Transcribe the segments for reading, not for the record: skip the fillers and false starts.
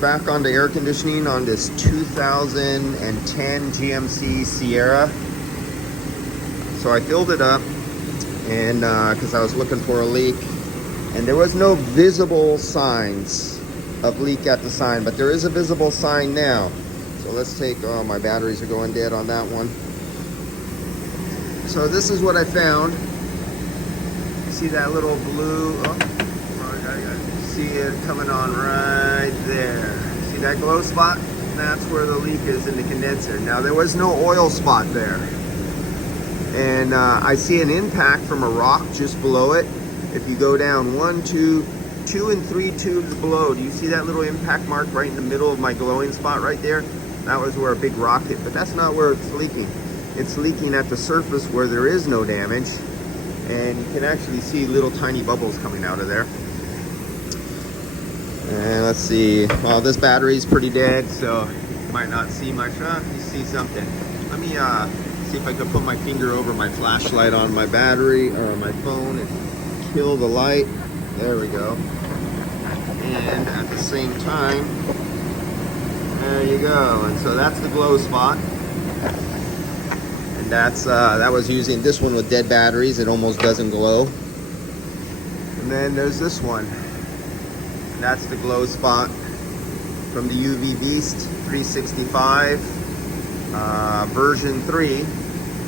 back on the air conditioning on this 2010 GMC Sierra. So I filled it up, and because I was looking for a leak, and there was no visible signs of leak at the sign, but there is a visible sign now. So let's take, oh, my batteries are going dead on that one. So this is what I found. See that little blue, oh, see it coming on right there. See that glow spot? That's where the leak is in the condenser. Now there was no oil spot there. And I see an impact from a rock just below it. If you go down 1, 2 and 3 tubes below, do you see that little impact mark right in the middle of my glowing spot right there? That was where a big rock hit, but that's not where it's leaking. It's leaking at the surface where there is no damage. And you can actually see little tiny bubbles coming out of there. And let's see, well, this battery's pretty dead, so you might not see much. You see something. Let me see if I can put my finger over my flashlight on my battery or my phone and kill the light. There we go. And at the same time, there you go. And so that's the glow spot. And that's that was using this one with dead batteries. It almost doesn't glow. And then there's this one. And that's the glow spot from the UV Beast 365 version 3. I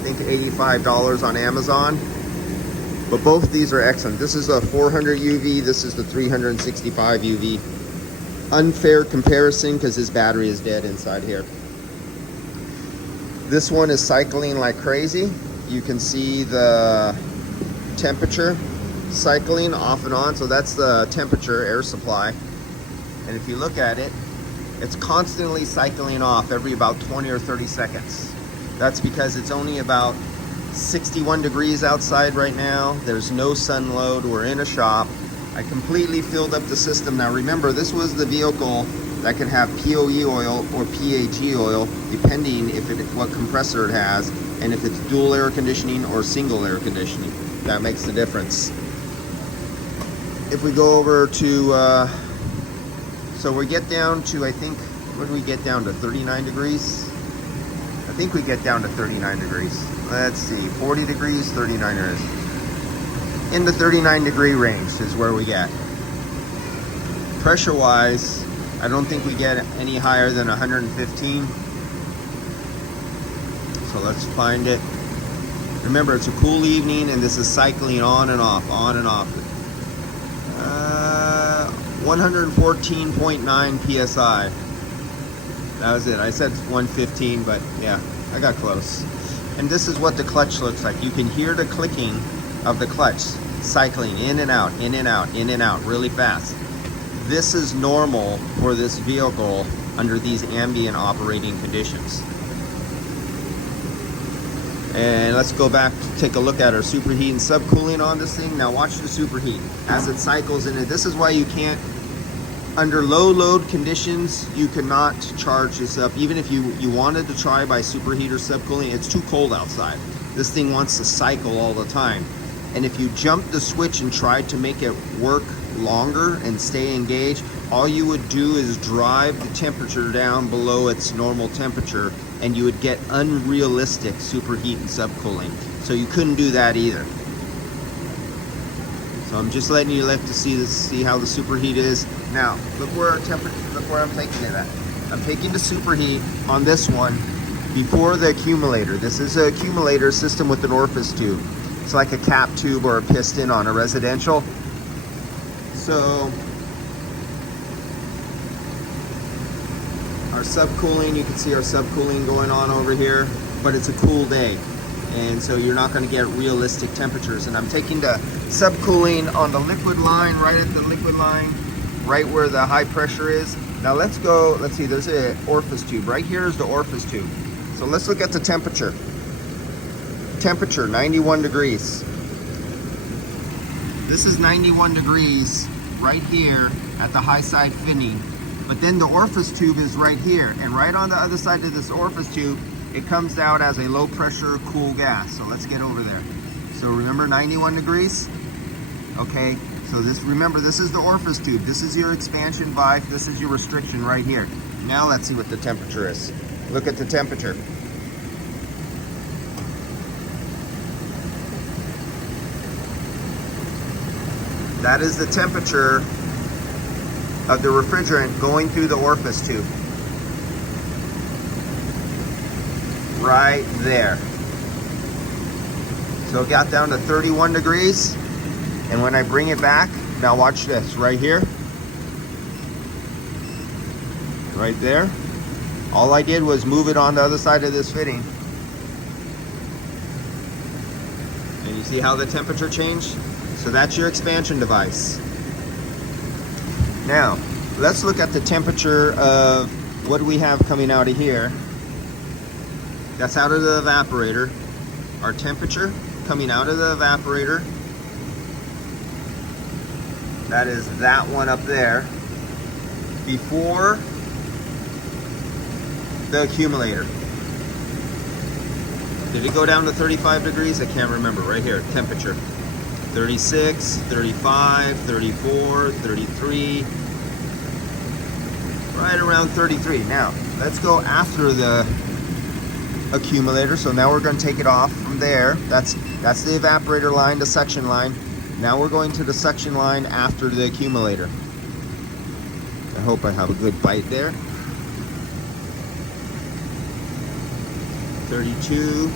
think $85 on Amazon. But both of these are excellent. This is a 400 UV. This is the 365 UV. Unfair comparison because this battery is dead inside here. This one is cycling like crazy. You can see the temperature cycling off and on. So that's the temperature air supply. And if you look at it, it's constantly cycling off every about 20 or 30 seconds. That's because it's only about 61 degrees outside right now. There's no sun load. We're in a shop. I completely filled up the system. Now remember, this was the vehicle that could have POE oil or PAG oil, depending what compressor it has, and if it's dual air conditioning or single air conditioning. That makes the difference. If we go over to, so we get down to, I think, what do we get down to, 39 degrees? I think we get down to 39 degrees. Let's see, 40 degrees, 39 degrees. In the 39 degree range is where we get. Pressure wise, I don't think we get any higher than 115. So let's find it. Remember, it's a cool evening and this is cycling on and off, on and off. 114.9 PSI. That was it. I said 115, but yeah, I got close. And this is what the clutch looks like. You can hear the clicking of the clutch cycling in and out, in and out, in and out really fast. This is normal for this vehicle under these ambient operating conditions. And let's go back to take a look at our superheat and subcooling on this thing. Now watch the superheat as it cycles in it. This is why you can't, under low load conditions, you cannot charge this up. Even if you wanted to try by superheat or subcooling, it's too cold outside. This thing wants to cycle all the time. And if you jump the switch and try to make it work longer and stay engaged, all you would do is drive the temperature down below its normal temperature, and you would get unrealistic superheat and subcooling. So you couldn't do that either. So I'm just letting you live to see how the superheat is. Now, look where I'm taking it at. I'm taking the superheat on this one before the accumulator. This is an accumulator system with an orifice tube. It's like a cap tube or a piston on a residential. So our subcooling, you can see our subcooling going on over here, but it's a cool day. And so you're not going to get realistic temperatures. And I'm taking the subcooling on the liquid line, right at the liquid line, right where the high pressure is. Now let's go, let's see, there's an orifice tube. Right here is the orifice tube. So let's look at the temperature. Temperature, 91 degrees. This is 91 degrees right here at the high side fitting. But then the orifice tube is right here. And right on the other side of this orifice tube, it comes out as a low pressure cool gas. So let's get over there. So remember 91 degrees? Okay, So this, remember, this is the orifice tube. This is your expansion valve. This is your restriction right here. Now let's see what the temperature is. Look at the temperature. That is the temperature of the refrigerant going through the orifice tube. Right there. So it got down to 31 degrees. And when I bring it back, now watch this, right here. Right there. All I did was move it on the other side of this fitting. And you see how the temperature changed? So that's your expansion device. Now, let's look at the temperature of what do we have coming out of here. That's out of the evaporator. Our temperature coming out of the evaporator. That is that one up there. Before the accumulator. Did it go down to 35 degrees? I can't remember. Right here, temperature. 36, 35, 34, 33. Right around 33. Now, let's go after the accumulator. So now we're going to take it off from there. That's the evaporator line, the suction line. Now we're going to the suction line after the accumulator. I hope I have a good bite there. 32.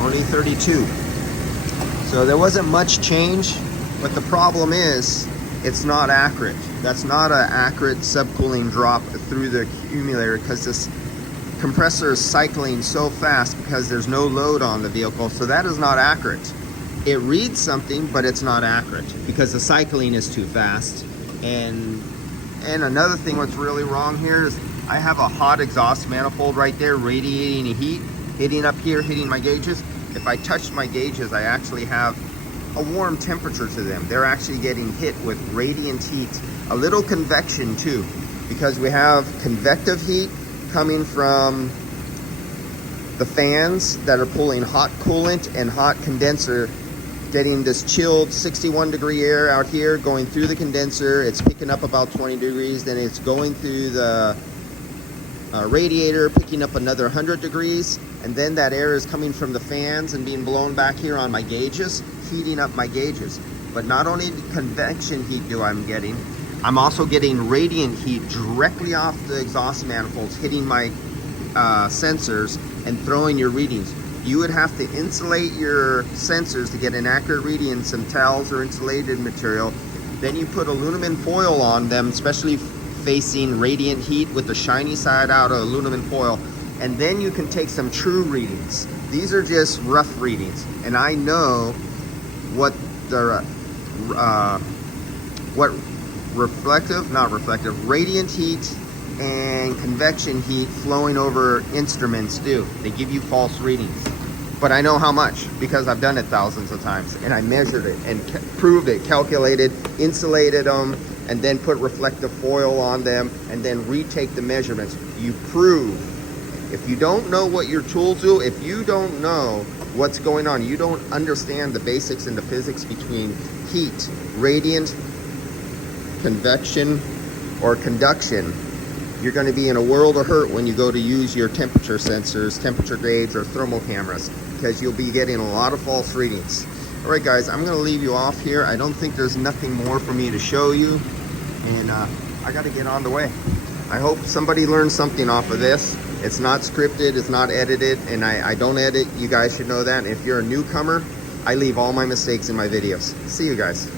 Only 32. So there wasn't much change, but the problem is it's not accurate. That's not an accurate subcooling drop through the accumulator because this compressor is cycling so fast because there's no load on the vehicle. So that is not accurate. It reads something, but it's not accurate because the cycling is too fast. And another thing what's really wrong here is I have a hot exhaust manifold right there radiating heat, hitting up here, hitting my gauges. If I touch my gauges, I actually have a warm temperature to them. They're actually getting hit with radiant heat, a little convection too, because we have convective heat coming from the fans that are pulling hot coolant and hot condenser, getting this chilled 61 degree air out here going through the condenser. It's picking up about 20 degrees, then it's going through the radiator, picking up another 100 degrees, and then that air is coming from the fans and being blown back here on my gauges, heating up my gauges. But not only convection heat do I'm getting, I'm also getting radiant heat directly off the exhaust manifolds, hitting my sensors and throwing your readings. You would have to insulate your sensors to get an accurate reading in some towels or insulated material. Then you put aluminum foil on them, especially facing radiant heat with the shiny side out of aluminum foil. And then you can take some true readings. These are just rough readings. And I know what the, radiant heat and convection heat flowing over instruments do. They give you false readings. But I know how much because I've done it thousands of times and I measured it and proved it, calculated, insulated them, and then put reflective foil on them and then retake the measurements. You prove. If you don't know what your tools do, if you don't know what's going on, you don't understand the basics and the physics between heat, radiant, convection, or conduction, you're going to be in a world of hurt when you go to use your temperature sensors, temperature gauge, or thermal cameras, because you'll be getting a lot of false readings. All right, guys, I'm going to leave you off here. I don't think there's nothing more for me to show you, and I got to get on the way. I hope somebody learned something off of this. It's not scripted, it's not edited, and I don't edit. You guys should know that. If you're a newcomer, I leave all my mistakes in my videos. See you guys.